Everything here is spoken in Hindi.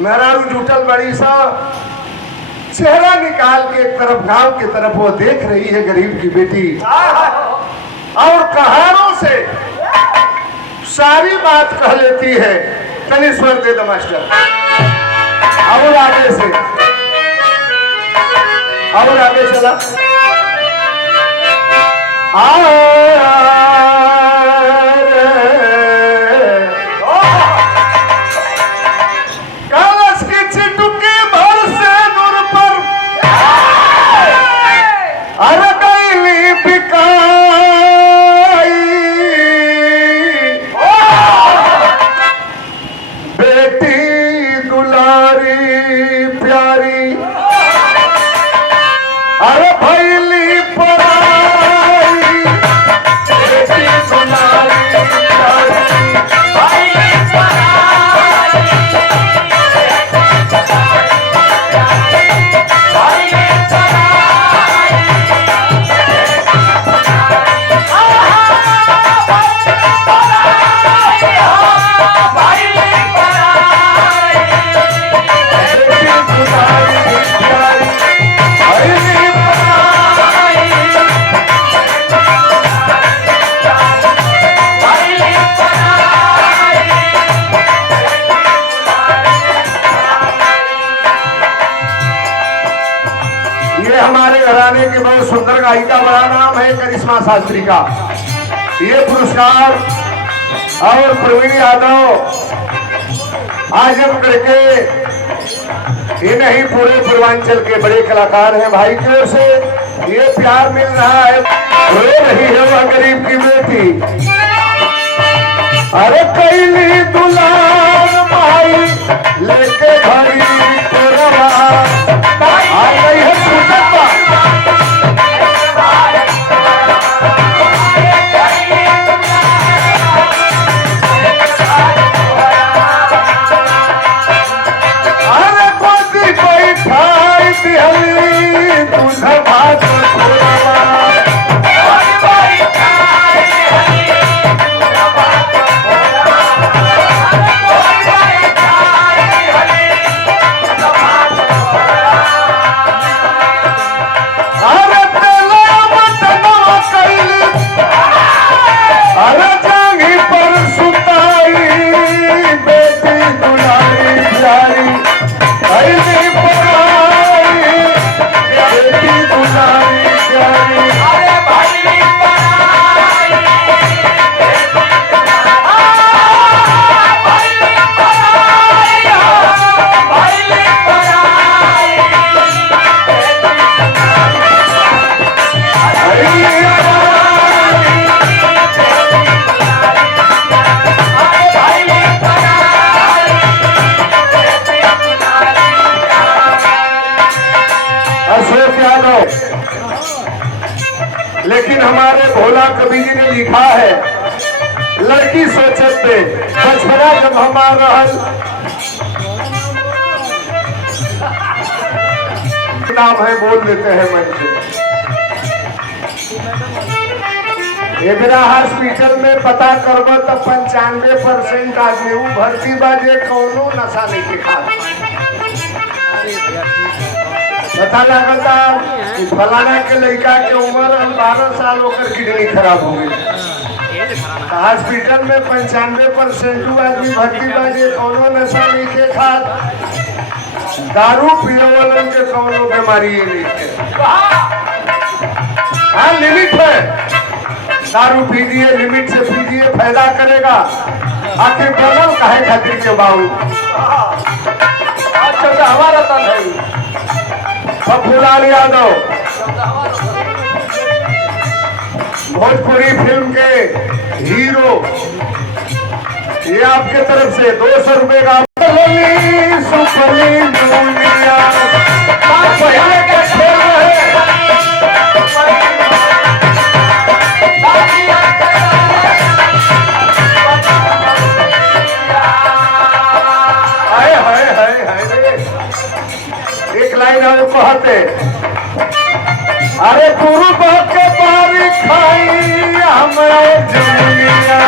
मेहरारू जुटल बड़ी सा चेहरा निकाल के एक तरफ गांव की तरफ वो देख रही है गरीब की बेटी और कहानों से सारी बात कह लेती है। तनी स्वर दे दो मास्टर। और आगे से और आगे चला कागज की चिटुकी भर से नूर पर अरे कैली बिकाई बेटी दुलारी प्यारी अरे भैली पराई बेटी दुलारी प्यारी भैली पराई हमारे घराने के बहुत सुंदर गायिका, बड़ा नाम है करिश्मा शास्त्री का। ये पुरस्कार और प्रवीण यादव आजमगढ़ के ये नहीं पूरे पूर्वांचल के बड़े कलाकार हैं। भाई की ओर से ये प्यार मिल रहा है। रो रही है वह गरीब की बेटी अरे कैली दुलार भाई लेके भाई आ गई है सुजता। अरे कोई कोई ठाई दिहली दूध भात लेकिन हमारे भोला कवि जी ने लिखा है लड़की सोचत पे बचपना जब हमारा नाम है बोल देते हैं मन से। एबरा हॉस्पिटल में पता करबो तो 95% आदमी भर्ती बाजे कौनो नशा नहीं के खा पता लगता फलाना के लड़का के उम्र 12 साल होकर किडनी खराब हो गई। हॉस्पिटल में 95% आदमी भर्ती बाजे कौनो नशा नहीं के खा दारू पियो वालन के कौनो बीमारी नहीं है। हाँ लिमिट है, दारू पीजिए लिमिट से पीजिए, फायदा करेगा। आखिर बनल काहे खातिर के बाबू अच्छा हमारा था नहीं पप्पूलाल यादव भोजपुरी फिल्म के हीरो, ये आपके तरफ से 200 रुपए का पहले के खेल एक लाइन हम कहते अरे गुरु के पारी खाई हमारे जमुनिया